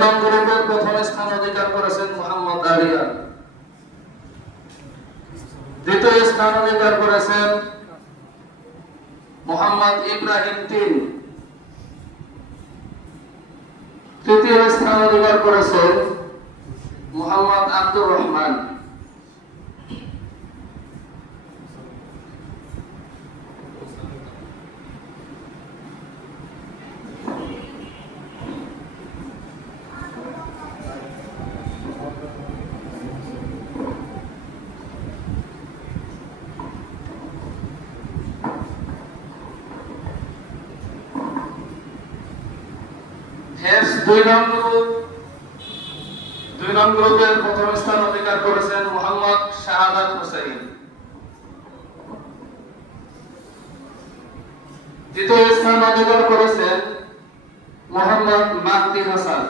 নং গ্রুপের প্রথম স্থান অধিকার করেছেন মোহাম্মদ আরিয়ান। দ্বিতীয় স্থান অধিকার করেছেন মোহাম্মদ ইব্রাহিম 3। তৃতীয় স্থান অধিকার করেছেন মোহাম্মদ আব্দুর রহমান। দুই নং গ্রুপের প্রথম স্থান অধিকার করেছেন মোহাম্মদ শাহাদাত হোসেন। দ্বিতীয় স্থান অধিকার করেছেন মোহাম্মদ মাহদি হাসান।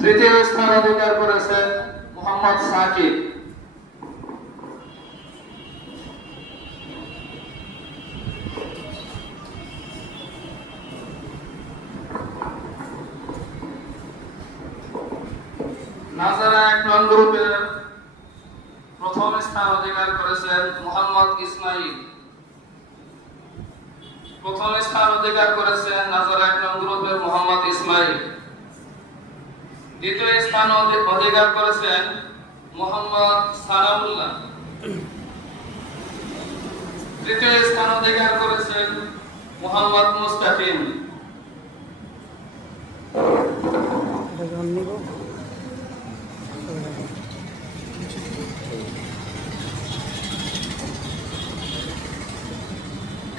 তৃতীয় স্থান অধিকার করেছেন মোহাম্মদ সাকিব। নাজারা 1 নং গ্রুপের প্রথম স্থান অধিকার করেছেন মোহাম্মদ ইসমাইল। প্রথম স্থান অধিকার করেছেন নাজারা 1 নং গ্রুপের মোহাম্মদ ইসমাইল। দ্বিতীয় স্থান অধিকার করেছেন মোহাম্মদ সালাউল্লাহ। তৃতীয় স্থান অধিকার করেছেন মোহাম্মদ মুস্তাকিম।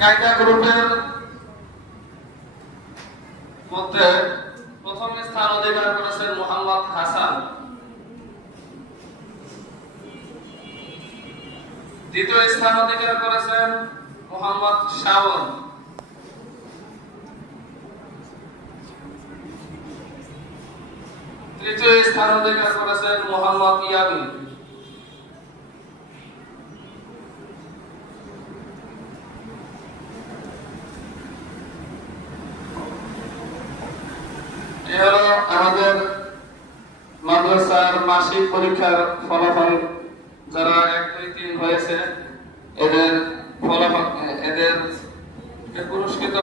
কায়দা গ্রুপের মধ্যে প্রথম স্থান অধিকার করেছেন মোহাম্মদ হাসান। দ্বিতীয় স্থান অধিকার করেছেন মোহাম্মদ শাওন। তৃতীয় স্থান অধিকার করেছেন মোহাম্মদ ইয়ামিন। আমাদের মাদ্রাসার মাসিক পরীক্ষার ফলাফল। যারা 1, 2, 3 হয়েছে এদের ফলাফল, এদের পুরস্কৃত